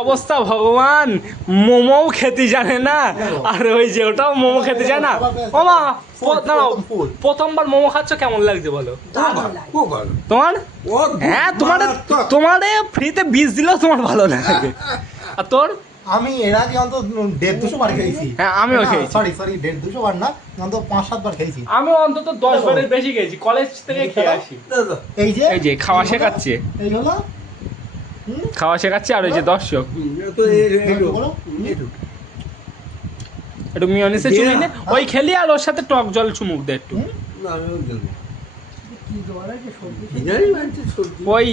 অবস্থা ভগবান, মোমো খেতে জানে না, আর ওই যে ওটাও মোমো খেতে যায় না। মামা দাঁড়াও, প্রথমবার মোমো খাচ্ছ, কেমন লাগছে বলো? তোমার হ্যাঁ, তোমার ফ্রিতে বীজ দিলেও তোমার ভালো লাগে। আর তোর? আমি এর আগে অন্তত 150-200 বার খেয়েছি। হ্যাঁ, আমিও খেয়েছি। সরি 150-200 বার না, অন্তত 5-7 বার খেয়েছি। আমিও অন্তত 10 বারের বেশি খেয়েছি, কলেজ থেকে খেয়ে আসি। এই যে খাওয়া শেখাচ্ছে, এই হলো খাওয়া শেখাচ্ছে। আর ওই যে দর্শক একটু মিওনিসে চুমুক দে, ওই খেলি আর ওর সাথে টক জল চুমুক দে একটু। ওই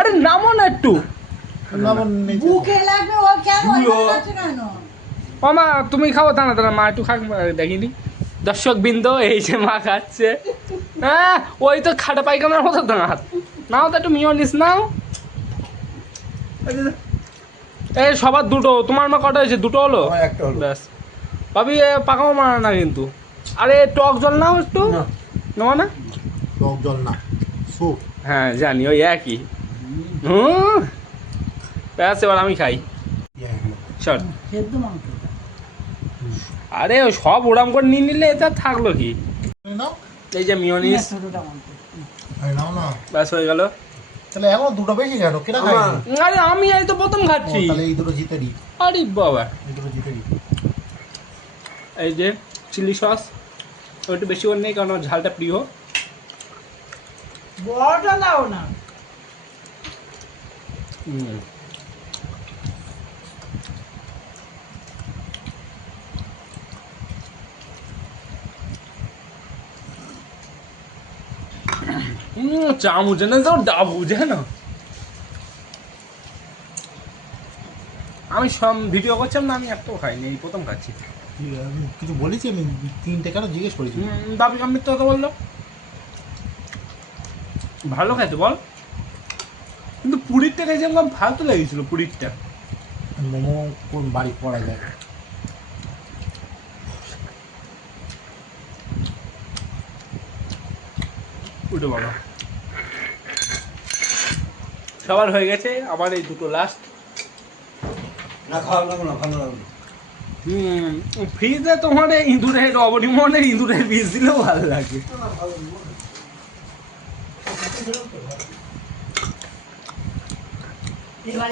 আরে নামো না একটু। মামা তুমি খাও, দাঁড়া দাঁড়া, মা একটু খাক দেখিনি। দর্শক বৃন্দ, এই যে মা খাচ্ছে। হ্যাঁ, ওই তো খাটা পায়খানার মতো দাঁড়াত। নাও তো একটু মিওনিস নাও। এই সবার দুটো, তোমার মা কটা হয়েছে? দুটো হলো, ব্যাস। ভাবি পাকাও মারা না কিন্তু। আরে টক জল নাও একটু, নেওয়া না? টক জল না, স্যুপ। হ্যাঁ জানি, ওই একই। ব্যাস, এবার আমি খাই। শর্ট। আরে সব ওরাম করে নিয়ে নিলে এটা থাকলো কি? এই যে মিওনিস, ব্যাস হয়ে গেল। তাহলে এখন দুটো বেশি কেন? কেনা খাই? আরে আমি এই তো প্রথম খাচ্ছি। তাহলে এই দুটো জিতে দিই। আরে বাবা, এই দুটো জিতে দিই। এই যে চিলি সস একটু বেশি করে নেই, কারণ ঝালটা প্রিয়। বড়টা দাও না। চা মুঝে না তো ডা বুঝে না। আমি সব ভিডিও করছিলাম না, আমি একটাও খাইনি, এই প্রথম খাচ্ছি। আমি কিছু বলেছি? আমি 3টে কেন জিজ্ঞেস করেছি? দাবি আমি তো বললো ভালো খাইতে বল, কিন্তু পুরীরটা খাইছি আমার ভালো তো লেগেছিল। পুরীরটা মোমো কোন বাড়ি করা যায়? উঠে বলো। সবার হয়ে গেছে, আবার এই দুটো লাস্ট। না খাওয়া লাগবে না, ভালো লাগবে। ফ্রিজে তোমার ইঁদুরের অবনিমনের ইঁদুরের বীজ দিলেও ভালো লাগে।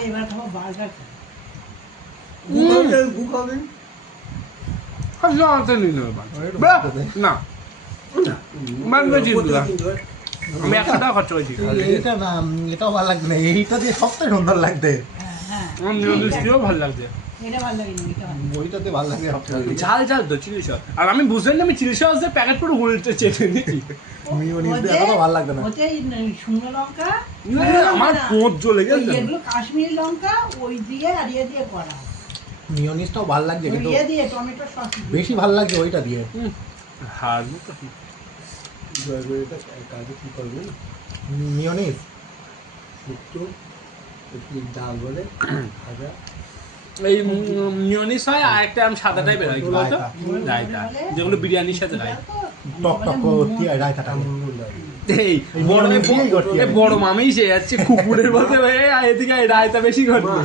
এবার খাবো বার্গার। না আমি 100 টাকা খরচ করেছি। এইটা না, এটাও ভালো লাগবে না, এইটা দিয়ে সবটাই সুন্দর লাগবে। ভালো লাগছে, ওইটাতে ভালো লাগে সবচেয়ে। ঝাল ঝাল তো চিলি সস। আর আমি বুঝলাম না, আমি চিলি সসের প্যাকেট পুরো উল্টে চেটে নিয়েছি। মিওনিজ দিয়ে এতটা ভালো লাগবে না। শুকনো লঙ্কা, আমার পোঁত জ্বলে গেছে। এগুলো কাশ্মীরি লঙ্কা, ওই দিয়ে আর ইয়ে দিয়ে করা। মিওনিজটাও ভালো লাগছে, কিন্তু ইয়ে দিয়ে টমেটো সস বেশি ভালো লাগছে ওইটা দিয়ে। মিওনিজ এই মিওনিস হয়, আর একটা আমি সাদা টাইপের হয়, কি বলতো? রায়তা, যেগুলো বিরিয়ানির সাথে রায়। টক টক করতে হয় রায়তাটা। এই বড় মামি সে যাচ্ছে কুকুরের মধ্যে, এদিকে রায়তা বেশি করবে।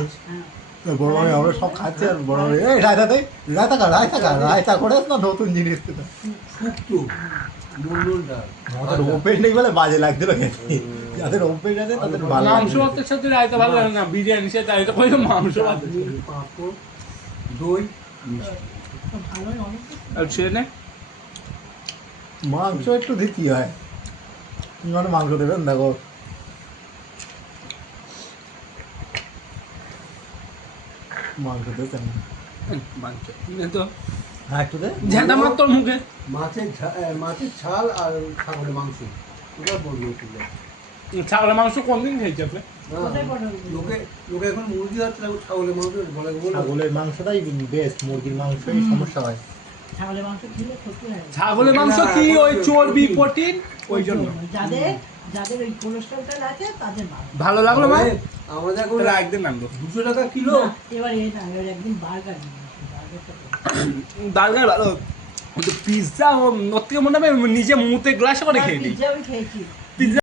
বড় মামি আমরা সব খাচ্ছে, আর বড় মামি এই রায়তা দে, রায়তা করে না, নতুন জিনিস তো আমাদের ওপেন নেই বলে বাজে লাগছিল খেতে। যাদের ওপেন আছে তাদের ভালো মাংস ভাতের সাথে রায়তা ভালো লাগে না, বিরিয়ানির সাথে রায়তা করে মাংস ভাত। দই আর ছেড়ে নে, মাংস একটু দিতেই হয়। মানে মাংস দেবেন, দেখো মাংস দেবেন, মাংস তো হ্যাঁ একটু দে। ঝাঁটা মার তোর মুখে। মাছের ছাল আর ছাগলের মাংস, ছাগলের মাংস কোনদিন খেয়েছি আপনি? লোকে এখন মুরগি হচ্ছে, ছাগলের মাংস বলে। ছাগলের মাংসটাই বেস্ট, মুরগির মাংসই সমস্যা হয়। ছাগলের মাংস কি ওই চর্বি প্রোটিন, ওই জন্য যাদের ওই কোলেস্টেরল আছে তাদের ভালো লাগলো ভাই। আমাদের এখন একদিন নামলো 200 টাকা কিলো। এবার একদিন বার্গার বার্গার ভালো, কিন্তু পিৎজা ওর থেকে মনে হবে নিজে মুতে গ্লাসে করে খেয়ে নিই। পিৎজা আমি খেয়েছি।